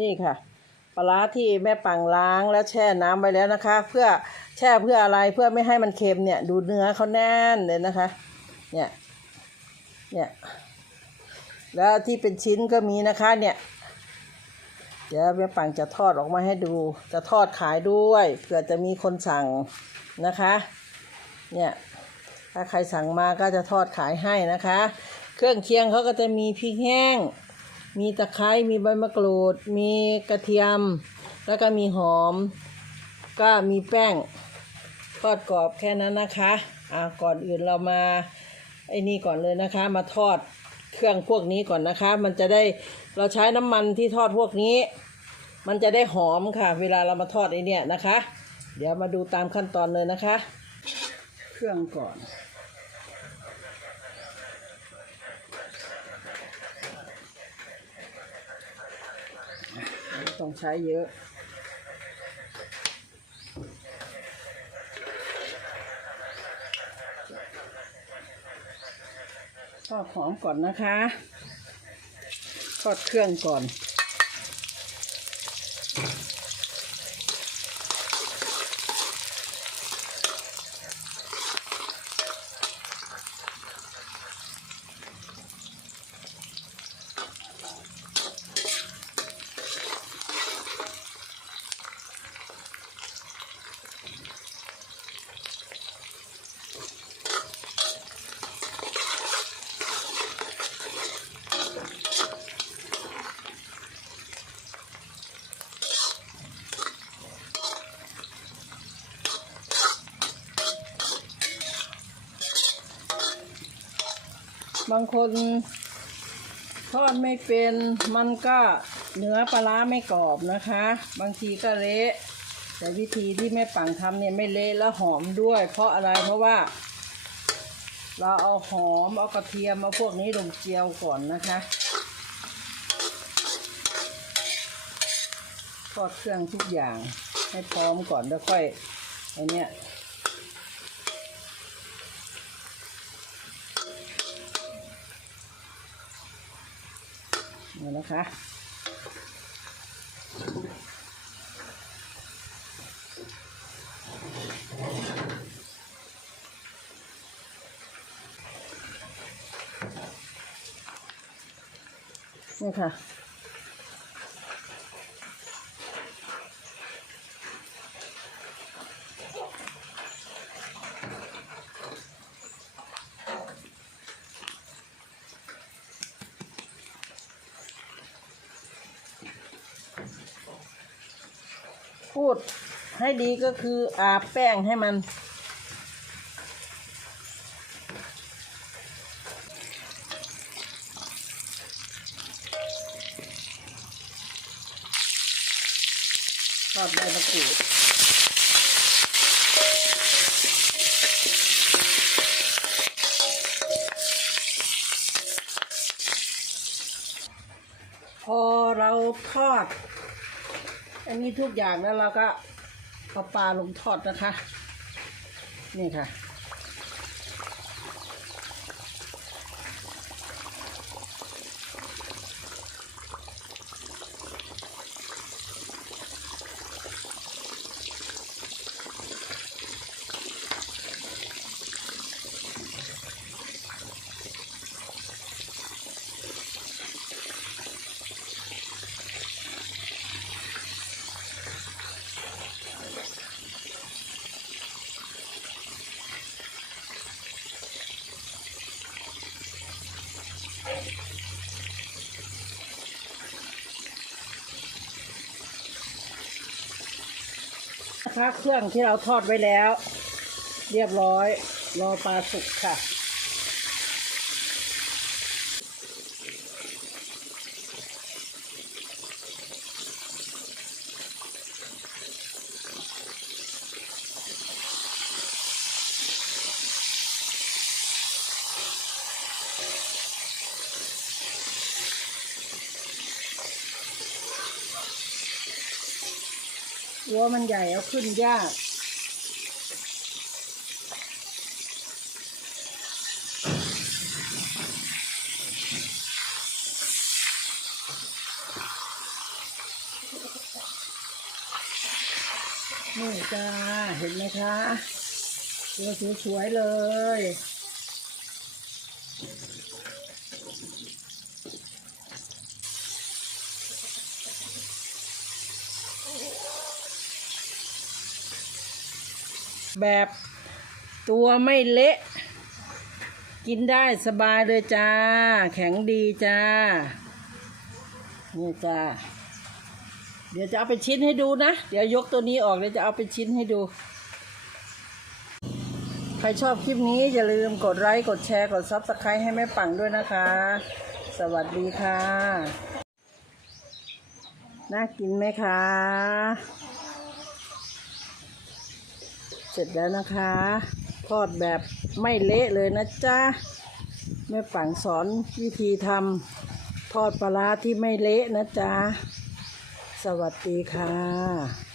นี่ค่ะปลาที่แม่ปังล้างแล้วแช่น้ำไว้แล้วนะคะ เพื่อแช่เพื่ออะไรเพื่อไม่ให้มันเค็มเนี่ย ดูเนื้อเขาแน่นเลยนะคะ เนี่ยเนี่ยแล้วที่เป็นชิ้นก็มีนะคะเนี่ยเดี๋ยวแม่ปังจะทอดออกมาให้ดู จะทอดขายด้วยเผื่อจะมีคนสั่งนะคะ เนี่ยถ้าใครสั่งมาก็จะทอดขายให้นะคะ เครื่องเคียงเขาก็จะมีพริกแห้ง มีตะไคร้มีใบมะกรูด มีกระเทียม แล้วก็มีหอม ก็มีแป้งทอดกรอบแค่นั้นนะคะอ่าก่อนอื่นเรามาไอ้นี่ก่อนเลยนะคะ มาทอดเครื่องพวกนี้ก่อนนะคะ มันจะได้เราใช้น้ำมันที่ทอดพวกนี้ มันจะได้หอมค่ะ เวลาเรามาทอดไอ้นี่นะคะ เดี๋ยวมาดูตามขั้นตอนเลยนะคะ เครื่องก่อน ต้องใช้เยอะ ทอดหอมก่อนนะคะ ทอดเครื่องก่อน บางคนทอดไม่เป็นมันก็เนื้อปลาร้าไม่กรอบนะคะ บางทีก็เละแต่วิธีที่แม่ปังทำเนี่ยไม่เละแล้วหอมด้วย เพราะอะไรเพราะว่า เราเอาหอมเอากระเทียมเอาพวกนี้ลงเจียวก่อนนะคะทอดเครื่องทุกอย่างให้พร้อมก่อนแล้วค่อยไอเนี้ย นี่นะคะนี่ค่ะ พูดให้ดีก็คืออาบแป้งให้มัน ทอดใบมะกรูดพอเราทอด อันนี้ทุกอย่างแล้วเราก็เอาปลาลงทอดนะคะ นี่ค่ะ นะคะ เครื่องที่เราทอดไว้แล้ว เรียบร้อย รอปลาสุกค่ะ วัวมันใหญ่เอาขึ้นยากนี่จ้าเห็นไหมคะตัวสวยๆเลย แบบตัวไม่เละกินได้สบายเลยจ้า แข็งดีจ้า นี่จ้า เดี๋ยวจะเอาไปชิ้นให้ดูนะ เดี๋ยวยกตัวนี้ออกเดี๋ยวจะเอาไปชิ้นให้ดู ใครชอบคลิปนี้อย่าลืมกดไลค์ กดแชร์ กดซับสไครต์ให้แม่ปังด้วยนะคะ สวัสดีค่ะ น่ากินไหมคะ เสร็จแล้วนะคะ ทอดแบบไม่เละเลยนะจ๊ะแม่ฝังสอนวิธีทำทอดปลาที่ไม่เละนะจ๊ะ สวัสดีค่ะ